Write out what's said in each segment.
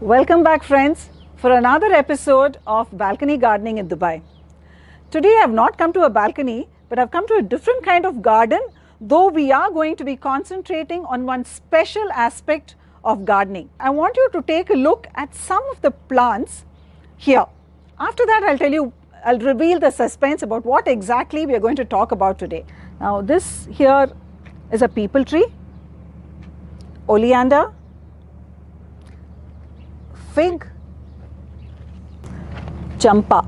Welcome back, friends, for another episode of Balcony Gardening in Dubai. Today I have not come to a balcony, but I have come to a different kind of garden, though we are going to be concentrating on one special aspect of gardening. I want you to take a look at some of the plants here. After that, I'll reveal the suspense about what exactly we are going to talk about today. Now, this here is a peepal tree, oleander, fig, champa.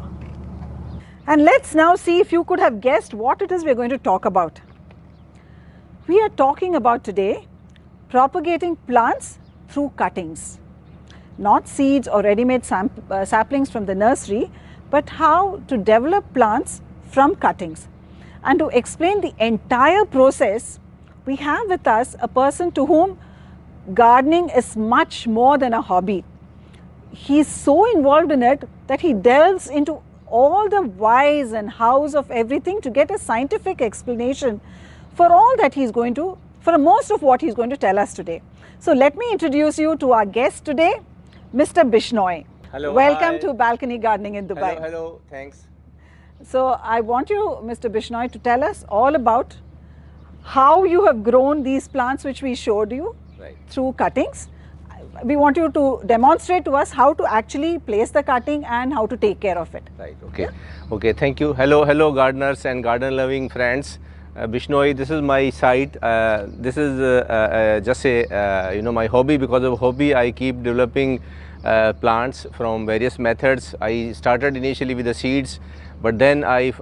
And let's now see if you could have guessed what it is we are going to talk about. We are talking about today propagating plants through cuttings. Not seeds or ready-made saplings from the nursery, but how to develop plants from cuttings. And to explain the entire process, we have with us a person to whom gardening is much more than a hobby. He's so involved in it that he delves into all the whys and hows of everything to get a scientific explanation for all that he's going to, for most of what he's going to tell us today. So let me introduce you to our guest today, Mr. Bishnoi. Hello. Welcome hi. to Balcony Gardening in Dubai. Hello, thanks. So I want you, Mr. Bishnoi, to tell us all about how you have grown these plants which we showed you through cuttings. We want you to demonstrate to us how to actually place the cutting and how to take care of it. Right, okay. Okay, thank you. Hello gardeners and garden loving friends. Bishnoi, this is my site. This is just a, my hobby. Because of hobby, I keep developing plants from various methods. I started initially with the seeds, but then I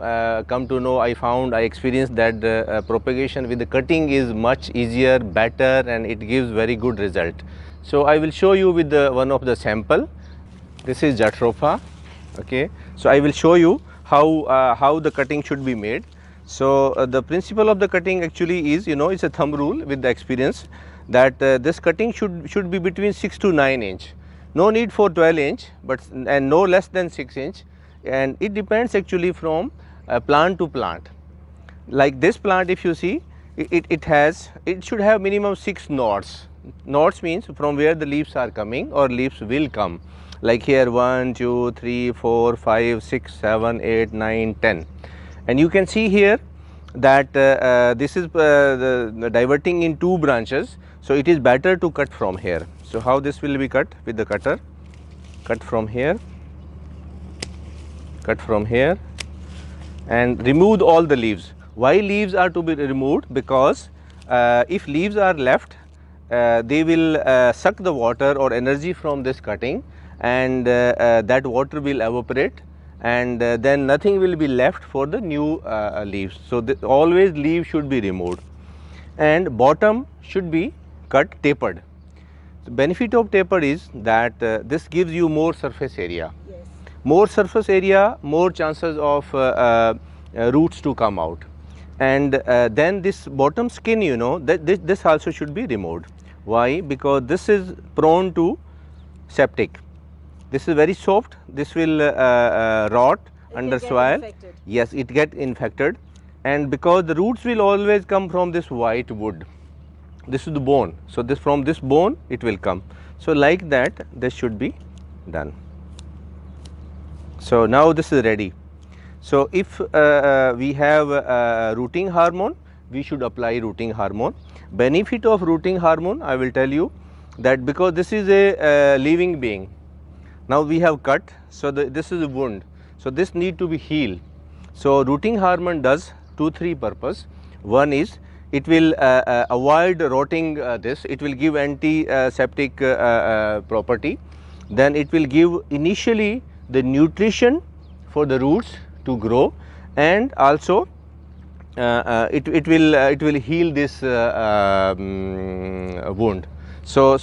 experienced that propagation with the cutting is much easier, better, and it gives very good result. So I will show you with one of the sample. This is Jatropha. Okay, so I will show you how the cutting should be made. So the principle of the cutting actually is, it's a thumb rule with the experience that this cutting should be between 6 to 9 inch. No need for 12 inch, and no less than 6 inch. And it depends actually from plant to plant. Like this plant, if you see, it should have minimum 6 nodes. Nodes means from where the leaves are coming or leaves will come. Like here 1, 2, 3, 4, 5, 6, 7, 8, 9, 10. And you can see here that this is the diverting in 2 branches. So it is better to cut from here. So how this will be cut? With the cutter. Cut from here. Cut from here. And remove all the leaves. Why leaves are to be removed? Because if leaves are left, they will suck the water or energy from this cutting, and that water will evaporate, and then nothing will be left for the new leaves. So always leaves should be removed, and bottom should be cut tapered. The benefit of tapered is that this gives you more surface area. Yes. More surface area, more chances of roots to come out. And then this bottom skin, this also should be removed. Why? Because this is prone to septic. This is very soft. This will rot under soil. Yes, it get infected. And because the roots will always come from this white wood. This is the bone. So from this bone it will come. So like that, this should be done. So now this is ready. So if we have rooting hormone, we should apply rooting hormone. Benefit of rooting hormone, I will tell you that because this is a living being. Now we have cut, so this is a wound. So this need to be healed. So rooting hormone does 2-3 purpose. One is it will avoid rotting this. It will give antiseptic property. Then it will give initially the nutrition for the roots to grow, and also it will heal this wound. So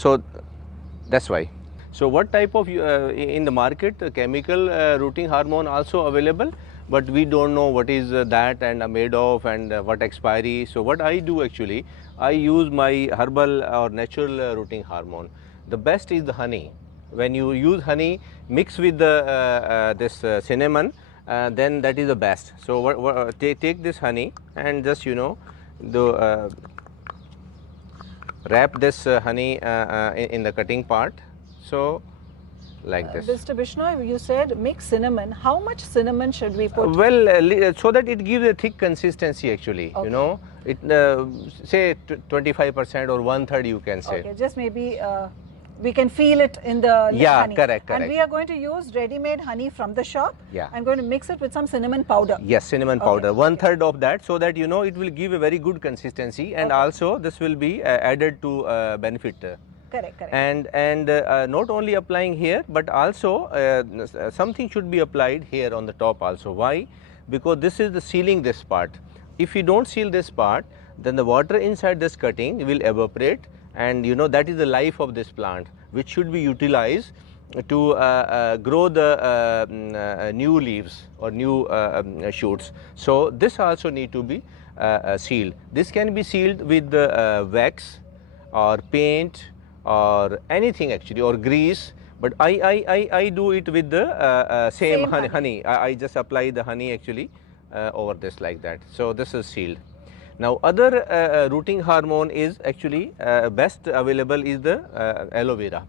that's why. So what type of in the market chemical rooting hormone also available, but we don't know what is that and made of and what expiry. So what I do actually, I use my herbal or natural rooting hormone. The best is the honey. When you use honey mix with the this cinnamon, then that is the best. So take this honey and just wrap this honey in the cutting part. So like this. Mr. Bishnoi, you said mix cinnamon. How much cinnamon should we put? So that it gives a thick consistency actually, Okay. you know, it say 25% or 1/3 you can say. Okay, just maybe we can feel it in the Yeah, honey. correct. And we are going to use ready-made honey from the shop. Yeah. I'm going to mix it with some cinnamon powder. Yes, cinnamon Okay, powder, 1/3 of that, so that you know it will give a very good consistency, and also this will be added to benefit. Correct. And not only applying here, but also something should be applied here on the top also. Why? Because this is the sealing this part. If you don't seal this part, then the water inside this cutting will evaporate, and you know that is the life of this plant, which should be utilized to grow the new leaves or new shoots. So this also need to be sealed. This can be sealed with the wax or paint or anything actually, or grease, but I do it with the same honey. I just apply the honey actually over this like that. So this is sealed. Now other rooting hormone is actually best available is the aloe vera.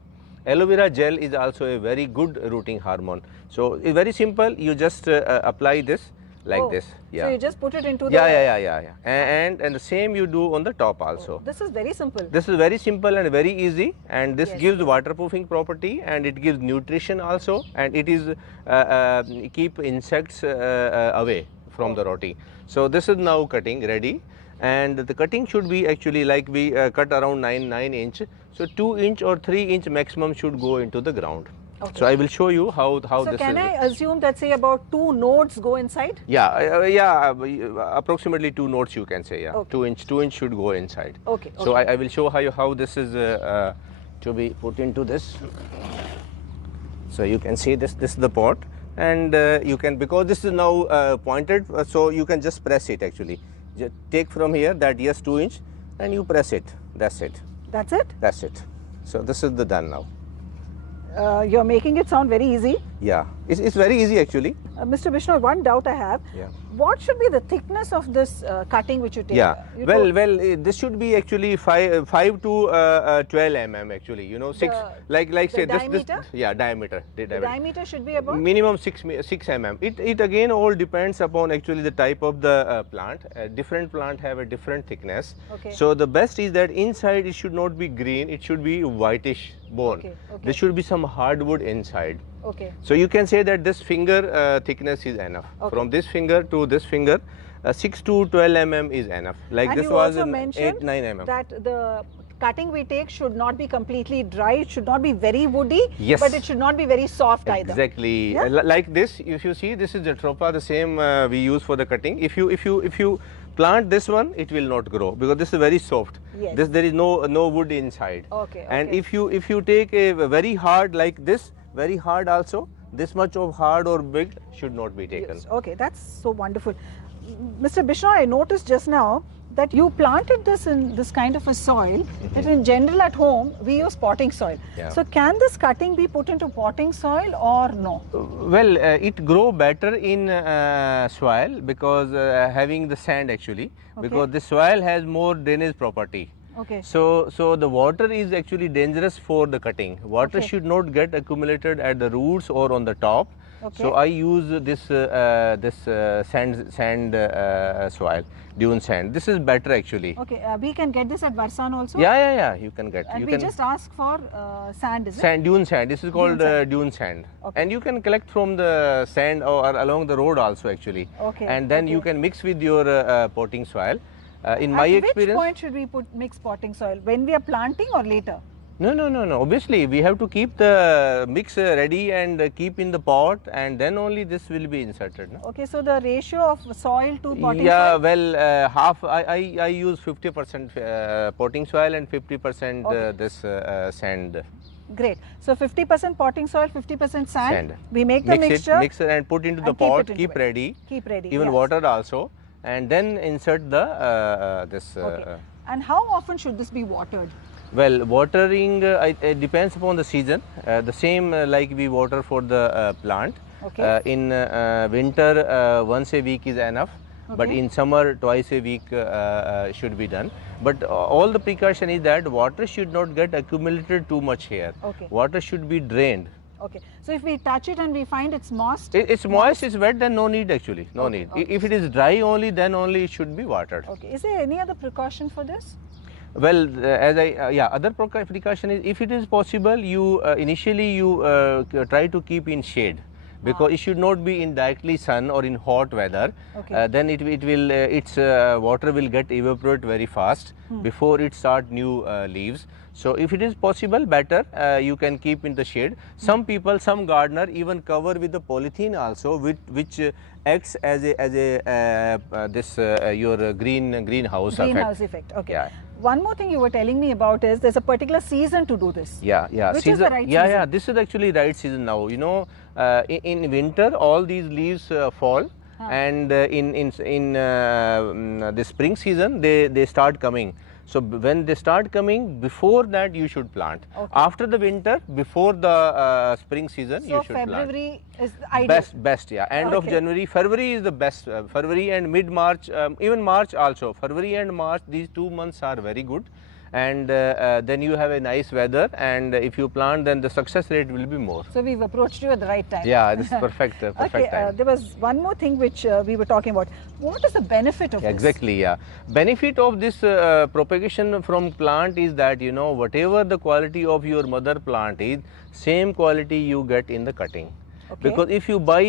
Aloe vera gel is also a very good rooting hormone. So it's very simple. You just apply this like this. Yeah. So you just put it into the... Yeah. And the same you do on the top also. This is very simple. This is very simple and very easy, and this Yes. gives waterproofing property, and it gives nutrition also, and it is keep insects away from the roti. So this is now cutting ready, and the cutting should be actually like we cut around 9 inch. So 2 inch or 3 inch maximum should go into the ground. Okay. So I will show you how So this can is. I assume that say about 2 nodes go inside? Yeah, approximately 2 nodes you can say. Yeah, Okay. 2 inch should go inside. Okay. So I will show how this is to be put into this. So you can see this is the pot, and you can, because this is now pointed, so you can just press it actually. Just take from here that yes 2 inch, and you press it. That's it. That's it? That's it. So this is the done now. You're making it sound very easy. Yeah, it's very easy actually. Mr. Bishnoi, one doubt I have. Yeah. What should be the thickness of this cutting which you take? Yeah, You well, told- this should be actually 5 to 12 mm actually. You know, 6 like the say this diameter? yeah, diameter. The diameter should be about? Minimum 6 mm. It again all depends upon actually the type of the plant. Different plant have a different thickness. Okay. So the best is that inside it should not be green. It should be whitish bone. Okay. There should be some hardwood inside. Okay. So you can say that this finger thickness is enough. Okay. From this finger to this finger, 6 to 12 mm is enough. Like And this you was also in mentioned 8-9 mm. that the cutting we take should not be completely dry. It should not be very woody. Yes. But it should not be very soft either. Exactly. Yeah? Like this, if you see, this is the tropa, the same we use for the cutting. If you plant this one, it will not grow because this is very soft. Yes. There is no wood inside. Okay. And if you take a very hard like this, very hard also, this much of hard or big should not be taken. Yes. Okay, that's so wonderful. Mr. Bishnoi, I noticed just now that you planted this in this kind of a soil. That in general at home we use potting soil. Yeah. So can this cutting be put into potting soil or no? Well, it grow better in soil because having the sand actually, because the soil has more drainage property. Okay. So the water is actually dangerous for the cutting. Water should not get accumulated at the roots or on the top. Okay. So I use this sand soil, dune sand. This is better actually. Okay, we can get this at Varsan also? Yeah. You can get. And you we can just ask for sand, is it? sand, dune sand. This is called dune sand. Okay. And you can collect from the sand or along the road also actually. Okay, And then you okay. can mix with your potting soil. In my At experience. which point should we mix potting soil? When we are planting or later? No. Obviously, we have to keep the mix ready and keep in the pot, and then only this will be inserted. No? Okay, so the ratio of soil to potting Yeah, soil? well, half. I use 50% potting soil and 50% this sand. Great. So 50% potting soil, 50% sand. We make the mix it and put into the and keep pot. it into Keep it. ready. Keep ready. Even yes. water also, and then insert the this. Okay. And how often should this be watered? Well, watering it depends upon the season. The same like we water for the plant. Okay. In winter, once a week is enough. But Okay. in summer, twice a week should be done. But all the precaution is that water should not get accumulated too much here. Okay. Water should be drained. Okay. So if we touch it and we find it's moist? It's moist, it's wet, then no need actually, no Okay, need. okay. If it is dry only, then only it should be watered. Okay. Is there any other precaution for this? Well, other precaution is, if it is possible, you initially you try to keep in shade, because it should not be in directly sun or in hot weather. Okay. Then it will its water will get evaporate very fast before it start new leaves. So if it is possible, better you can keep in the shade. Some people, some gardener even cover with the polythene also, which acts as a your greenhouse Greenhouse effect. Okay. Yeah. One more thing you were telling me about is there's a particular season to do this. Yeah. Which season, is the right yeah, season? Yeah, this is actually right season now. You know, in winter all these leaves fall, and in the spring season they start coming. So when they start coming, before that you should plant. Okay. After the winter, before the spring season, you should plant. So February is the ideal. Best, yeah. End of January, February is the best. February and mid March, even March also. February and March, these 2 months are very good, and then you have a nice weather, and if you plant, then the success rate will be more. So we've approached you at the right time. Yeah, this is perfect. Perfect time. There was one more thing which we were talking about. What is the benefit of this? Exactly, yeah. Benefit of this propagation from plant is that, you know, whatever the quality of your mother plant is, same quality you get in the cutting. Okay. Because if you buy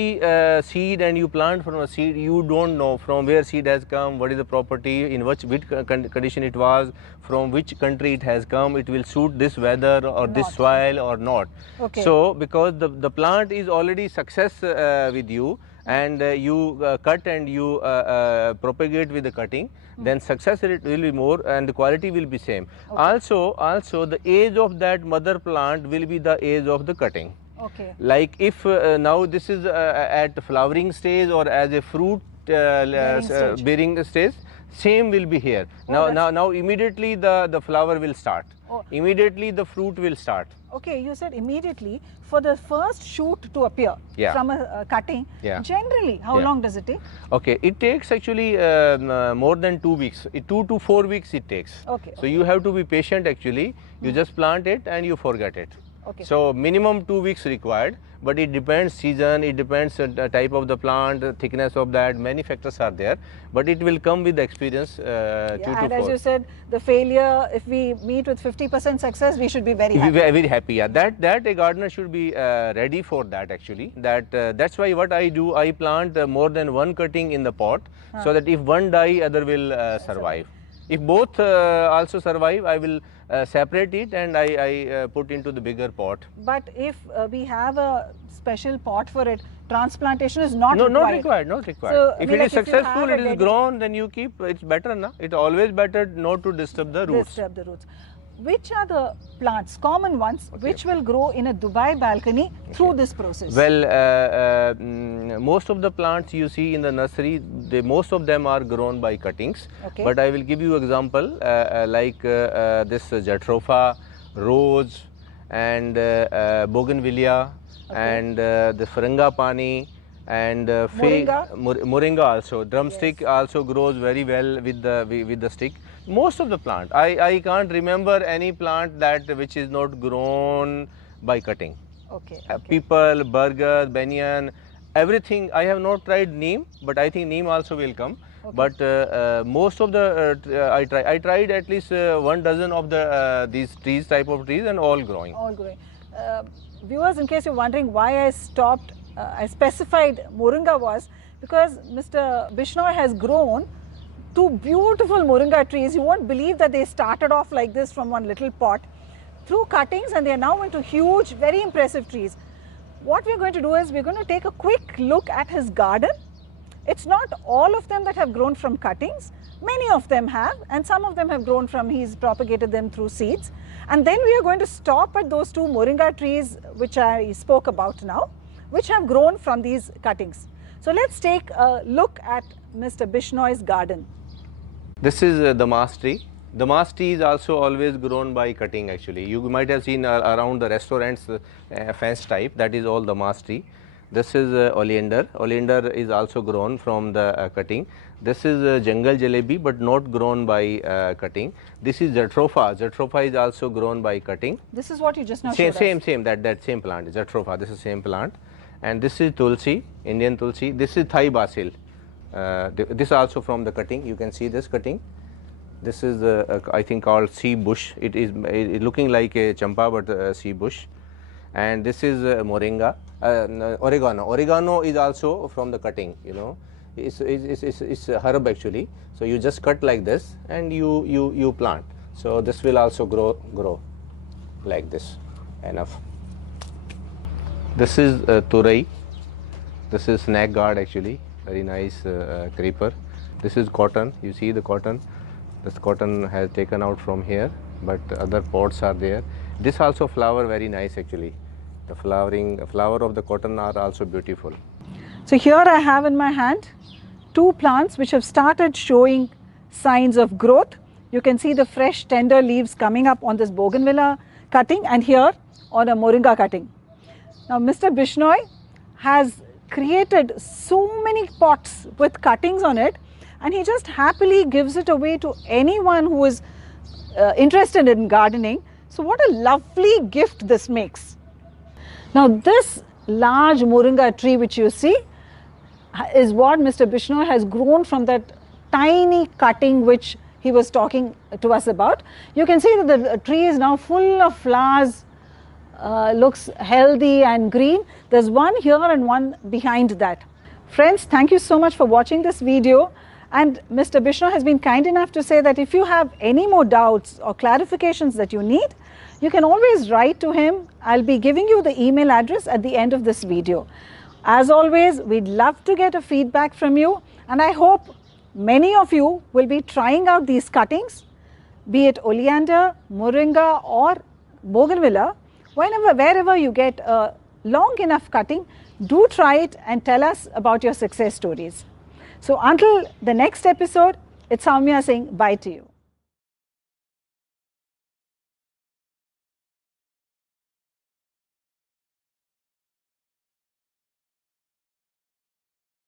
seed and you plant from a seed, you don't know from where seed has come, what is the property, in which condition it was, from which country it has come, it will suit this weather or this soil or not. Okay. So because the plant is already success with you, and you cut and you propagate with the cutting, then success rate will be more and the quality will be same. Also the age of that mother plant will be the age of the cutting. Okay. Like if now this is at flowering stage or as a fruit bearing stage, same will be here. Now immediately the flower will start. Immediately the fruit will start. Okay, you said immediately. For the first shoot to appear from a cutting, generally how long does it take? Okay, it takes actually more than 2 weeks. 2 to 4 weeks it takes. Okay. So you have to be patient actually. You just plant it and you forget it. Okay. So minimum 2 weeks required, but it depends season, it depends the type of the plant, thickness of that, many factors are there, but it will come with experience. 2 to 4. And as you said, the failure, if we meet with 50% success, we should be very happy. Very happy, yeah. That a gardener should be ready for that actually. That's why what I do, I plant more than one cutting in the pot, so that if one die, other will survive. If both also survive, I will separate it and I put into the bigger pot. But if we have a special pot for it, transplantation is not required. Not required. So, if it is successful, it is grown, then you keep, it's better, na? It's always better not to disturb the roots. Which are the plants, common ones, which will grow in a Dubai balcony through this process? Well, most of the plants you see in the nursery, most of them are grown by cuttings. Okay. But I will give you example like this Jatropha, rose, and bougainvillea, and the Frangipani, and moringa also. Drumstick also grows very well with the stick. Most of the plant, I can't remember any plant which is not grown by cutting. Okay. People, burger, banyan, everything. I have not tried neem, but I think neem also will come. Okay. But most of the I tried at least 1 dozen of the these trees, type of trees, and all growing. All growing. Viewers, in case you're wondering why I stopped, I specified moringa was because Mr. Bishnoi has grown 2 beautiful moringa trees. You won't believe that they started off like this from one little pot through cuttings, and they are now into huge, very impressive trees. What we're going to do is we're going to take a quick look at his garden. It's not all of them that have grown from cuttings. Many of them have, and some of them have grown from, he's propagated them through seeds. And then we are going to stop at those 2 moringa trees which I spoke about now, which have grown from these cuttings. So let's take a look at Mr. Bishnoi's garden. This is the mass tree. The mass tree is also always grown by cutting actually. You might have seen around the restaurants fence type, that is all the mass tree. This is oleander. Oleander is also grown from the cutting. This is jungle jalebi, but not grown by cutting. This is jatropha. Jatropha is also grown by cutting. This is what you just now showed us. Same. That same plant. Jatropha. This is same plant. And this is tulsi, Indian tulsi. This is Thai basil. This also from the cutting. You can see this cutting. This is I think called sea bush. It is looking like a champa, but sea bush. And this is moringa, oregano. Oregano is also from the cutting. You know, it's a herb actually. So you just cut like this and you plant. So this will also grow like this. Enough. This is turai. This is snake gourd actually. Very nice creeper. This is cotton. You see the cotton. This cotton has taken out from here, but other pods are there. This also flower very nice actually. The flower of the cotton are also beautiful. So here I have in my hand 2 plants which have started showing signs of growth. You can see the fresh tender leaves coming up on this bougainvillea cutting and here on a moringa cutting. Now Mr. Bishnoi has created so many pots with cuttings on it, and he just happily gives it away to anyone who is interested in gardening. So what a lovely gift this makes. Now this large moringa tree which you see is what Mr. Bishnoi has grown from that tiny cutting which he was talking to us about. You can see that the tree is now full of flowers, looks healthy and green. There's one here and one behind that. Friends, thank you so much for watching this video. And Mr. Bishnoi has been kind enough to say that if you have any more doubts or clarifications that you need, you can always write to him. I'll be giving you the email address at the end of this video. As always, we'd love to get a feedback from you, and I hope many of you will be trying out these cuttings, be it oleander, moringa or bougainvillea. Wherever you get a long enough cutting, do try it and tell us about your success stories. So until the next episode, it's Soumya saying bye to you.